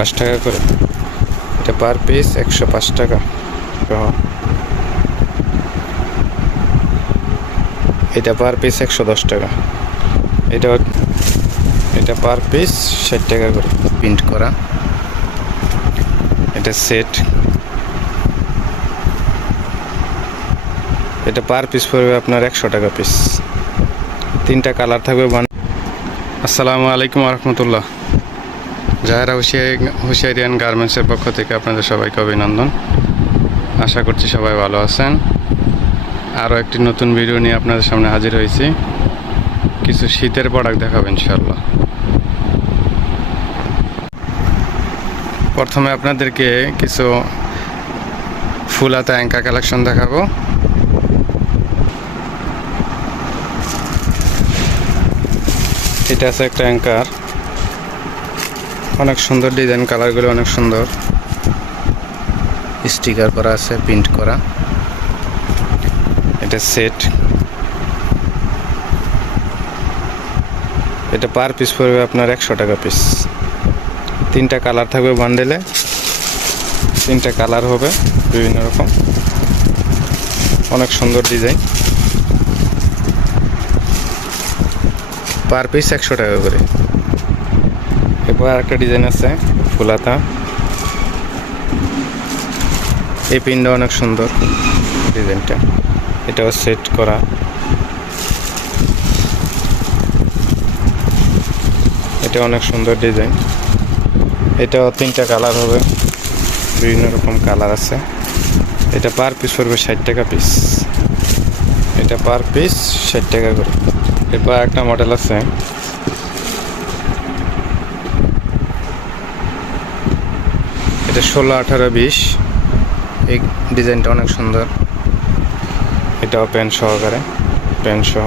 5 টাকা করে। এটা পার পিস 105 টাকা। এটা পার পিস 110 টাকা। এটা পার পিস 60 টাকা করে প্রিন্ট করা। এটা সেট, এটা পার পিস পড়বে আপনার 100 টাকা পিস। 3টা কালার থাকবে। আসসালামু আলাইকুম রহমতুল্লাহ। জাহেরা হুশিয়ারিয়ান গার্মেন্টসের পক্ষ থেকে আপনাদের সবাইকে অভিনন্দন। আশা করছি সবাই ভালো আছেন। আরও একটি নতুন ভিডিও নিয়ে আপনাদের সামনে হাজির হয়েছি। কিছু শীতের প্রোডাক্ট দেখাবো ইনশাল্লাহ। প্রথমে আপনাদেরকে কিছু ফুল হাতা অ্যাঙ্কার কালেকশন দেখাবো। এটা আছে একটা অ্যাঙ্কার, অনেক সুন্দর ডিজাইন, কালারগুলো অনেক সুন্দর, স্টিকার করা আছে, প্রিন্ট করা। এটা সেট, এটা পার পিস পড়বে আপনার 100 টাকা পিস। 3টা কালার থাকবে বান্ডেলে, 3টা কালার হবে বিভিন্ন রকম, অনেক সুন্দর ডিজাইন। পার পিস 100 টাকা করে। এরপর একটা ডিজাইন আছে ফুল হাতা। এই পিনটা অনেক সুন্দর ডিজাইনটা, এটাও সেট করা। এটা অনেক সুন্দর ডিজাইন। এটাও 3টা কালার হবে, বিভিন্ন রকম কালার আছে। এটা পার পিস পড়বে 60 টাকা পিস। এটা পার পিস 60 টাকা করে। এরপর একটা মডেল আছে, এটা 16, 18, 20। এই ডিজাইনটা অনেক সুন্দর। এটাও প্যান্ট সহকারে, প্যান্ট সহ।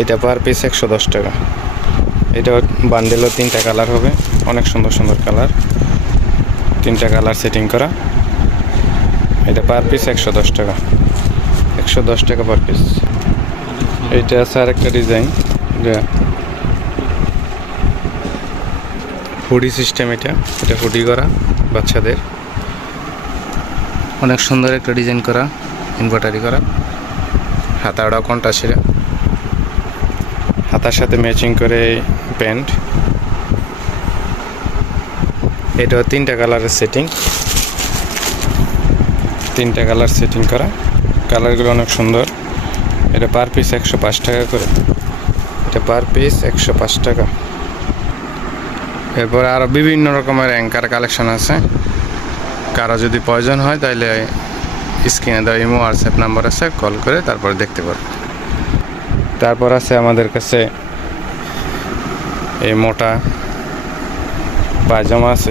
এটা পার পিস 110 টাকা। এটা বান্ডেলও 3টা কালার হবে, অনেক সুন্দর সুন্দর কালার, 3টা কালার সেটিং করা। এটা পার পিস 110 টাকা, 110 টাকা পার পিস। এইটা আছে আর একটা ডিজাইন, হুডি সিস্টেম। এটা হুডি করা বাচ্চাদের, অনেক সুন্দর একটা ডিজাইন করা, এমব্রয়ডারি করা। হাতাটাও কন্ট্রাস্টের, হাতার সাথে ম্যাচিং করে প্যান্ট। এটাও 3টা কালারের সেটিং, 3টা কালার সেটিং করা, কালারগুলো অনেক সুন্দর। এটা পার পিস 105 টাকা করে। এটা পার পিস 105 টাকা। এরপরে আরও বিভিন্ন রকমের অ্যাঙ্কার কালেকশন আছে। কারো যদি প্রয়োজন হয় তাহলে স্ক্রিনে দেওয়া ইমো হোয়াটসঅ্যাপ নাম্বার আছে, কল করে তারপরে দেখতে পারো। তারপর আছে আমাদের কাছে এই মোটা পায়জামা আছে,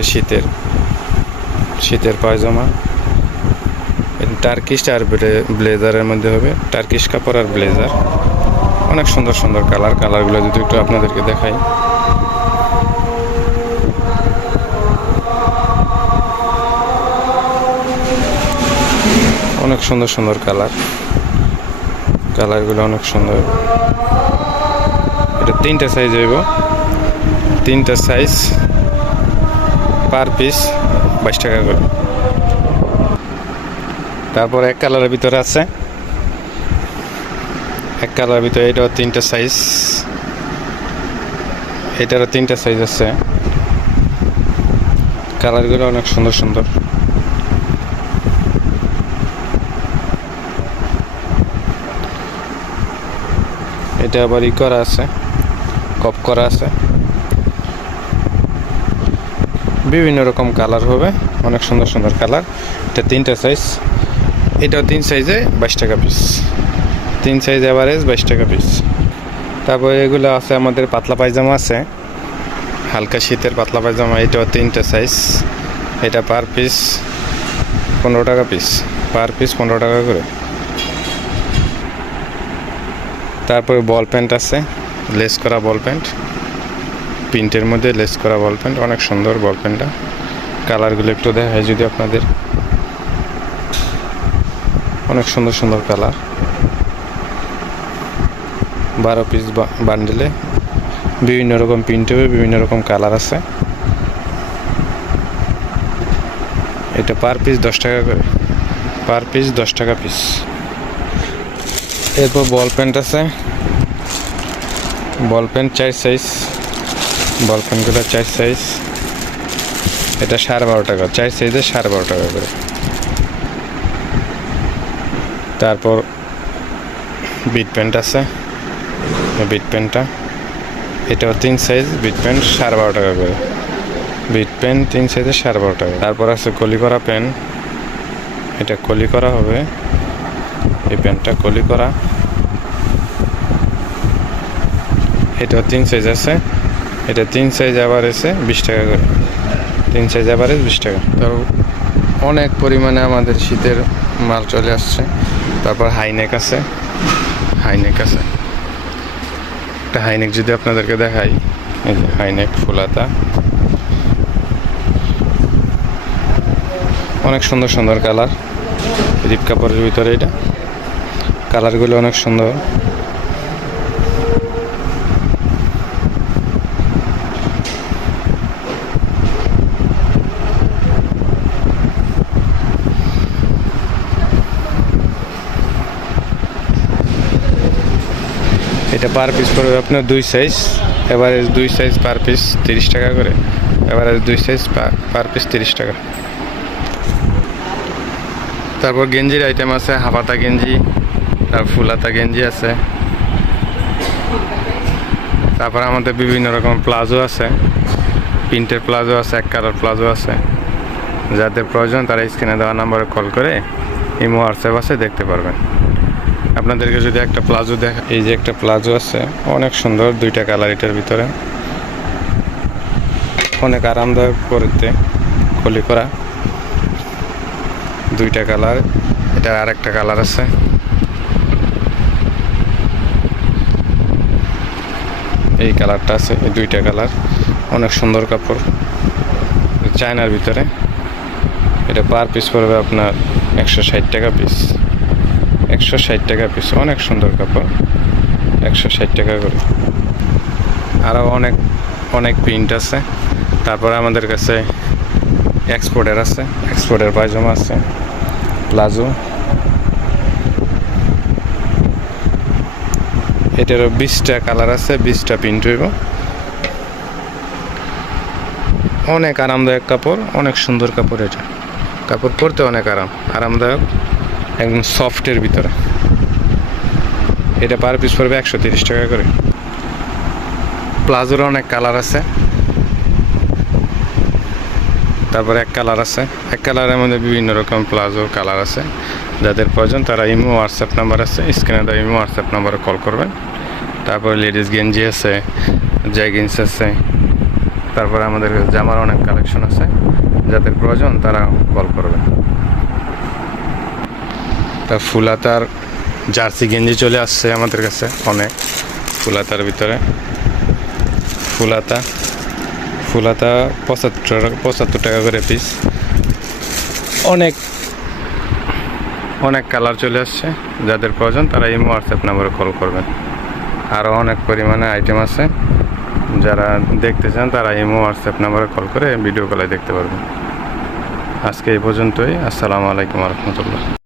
শীতের পায়জামা। টার্কিশ আর ব্লেজারের মধ্যে হবে, টার্কিশ কাপড় আর ব্লেজার। অনেক সুন্দর সুন্দর কালারগুলো যদি একটু আপনাদেরকে দেখাই। অনেক সুন্দর সুন্দর কালারগুলো অনেক সুন্দর। এটা 3টা সাইজ হইব, 3টা সাইজ, পার পিস 22 টাকা করে। তারপর এক কালারের ভিতরে আছে, এক কালারের ভিতরে এটাও 3টা সাইজ, এটারও 3টা সাইজ আছে। কালারগুলো অনেক সুন্দর সুন্দর। এটা আবার করা আছে, কপ করা আছে। বিভিন্ন রকম কালার হবে, অনেক সুন্দর সুন্দর কালার। এটা 3টা সাইজ, এটাও 3 সাইজে 22 টাকা পিস। 3 সাইজ অ্যাভারেজ 22 টাকা পিস। তারপরে এগুলো আছে আমাদের পাতলা পায়জামা আছে, হালকা শীতের পাতলা পায়জামা। এটাও 3টা সাইজ। এটা পার পিস 15 টাকা পিস, পার পিস 15 টাকা করে। তারপরে বল প্যান্ট আছে, লেস করা বল প্যান্ট, প্রিন্টের মধ্যে লেস করা বল প্যান্ট, অনেক সুন্দর বল প্যান্টটা। কালারগুলো একটু দেখায় যদি আপনাদের, অনেক সুন্দর সুন্দর কালার। 12 পিস বান্ডেলে বিভিন্ন রকম প্রিন্ট হবে, বিভিন্ন রকম কালার আছে। এটা পার পিস 10 টাকা করে, পার পিস 10 টাকা পিস। এরপর বল পেন আছে, বল পেন 4 সাইজ, বল পেনগুলো 4 সাইজ। এটা 12.5 টাকা, 4 সাইজে 12.5 টাকা করে। তারপর বিট পেন আছে, বিট পেনটা এটাও 3 সাইজ, বিট পেন 12.5 টাকা করে। বিট পেন 3 সাইজে 12.5 টাকা। তারপর আছে কলি করা পেন, এটা কলি করা হবে, এই পেনটা কলি করা, এটাও 3 সাইজ আছে। এটা 3 সাইজ আবার এসে 20 টাকা করে, 3 সাইজ অ্যাভারেজ 20 টাকা। তো অনেক পরিমাণে আমাদের শীতের মাল চলে আসছে। তারপর হাইনেক আছে, হাইনেক আছে, একটা হাইনেক যদি আপনাদেরকে দেখাই, এই যে হাইনেক ফুলাতা, অনেক সুন্দর সুন্দর কালার, রিপ কাপড়ের ভিতরে এটা, কালারগুলো অনেক সুন্দর। এটা পার পিস পড়বে আপনার 2 size, average 2 size per piece 30 টাকা করে, এভারেজ 2 সাইজ পার পিস 30 টাকা। তারপর গেঞ্জির আইটেম আছে, হাফাতা গেঞ্জি, তারপর ফুলাতা গেঞ্জি আছে। তারপর আমাদের বিভিন্ন রকম প্লাজো আছে, প্রিন্টের প্লাজো আছে, এক কালার প্লাজো আছে। যাদের প্রয়োজন তারা স্ক্রিনে দেওয়া নাম্বারে কল করে ইমো হোয়াটসঅ্যাপ আছে, দেখতে পারবেন। আপনাদেরকে যদি একটা প্লাজো দেখা, এই যে একটা প্লাজো আছে, অনেক সুন্দর, 2টা কালার এটার ভিতরে, অনেক আরামদায়ক পরতে, কলি করা, 2টা কালার। এটার আরেকটা কালার আছে, এই কালারটা আছে, এই 2টা কালার, অনেক সুন্দর কাপড়, চায়নার ভিতরে। এটা পার পিস পড়বে আপনার 160 টাকা পিস, 160 টাকা পিস, অনেক সুন্দর কাপড়, 160 টাকা করে। আরও অনেক অনেক প্রিন্ট আছে। তারপরে আমাদের কাছে এক্সপোর্টের আছে, এক্সপোর্টের পায়জামা আছে, প্লাজো, এটারও 20টা কালার আছে, 20টা প্রিন্ট হইব। অনেক আরামদায়ক কাপড়, অনেক সুন্দর কাপড়, এটা কাপড় পরতে অনেক আরামদায়ক, একদম সফটের ভিতরে। এটা পার পিস পড়বে 130 টাকা করে। প্লাজোর অনেক কালার আছে। তারপরে এক কালার আছে, এক কালারের মধ্যে বিভিন্ন রকম প্লাজো কালার আছে। যাদের প্রয়োজন তারা ইমো হোয়াটসঅ্যাপ নাম্বার আছে, স্ক্রিনে দেওয়া ইমো হোয়াটসঅ্যাপ নাম্বারে কল করবেন। তারপরে লেডিস গেঞ্জি আছে, জ্যাগিন্স আছে। তারপরে আমাদের জামার অনেক কালেকশন আছে, যাদের প্রয়োজন তারা কল করবেন। তা ফুলাতার জার্সি গেঞ্জি চলে আসছে আমাদের কাছে অনেক, ফুলাতার ভিতরে ফুলাতা 75 টাকা করে পিস। অনেক অনেক কালার চলে আসছে, যাদের প্রয়োজন তারা ইমো হোয়াটসঅ্যাপ নাম্বারে কল করবেন। আরও অনেক পরিমাণে আইটেম আছে, যারা দেখতে চান তারা ইমো হোয়াটসঅ্যাপ নাম্বারে কল করে ভিডিও কলে দেখতে পারবেন। আজকে এই পর্যন্তই। আসসালামু আলাইকুম রহমতুল্লাহ।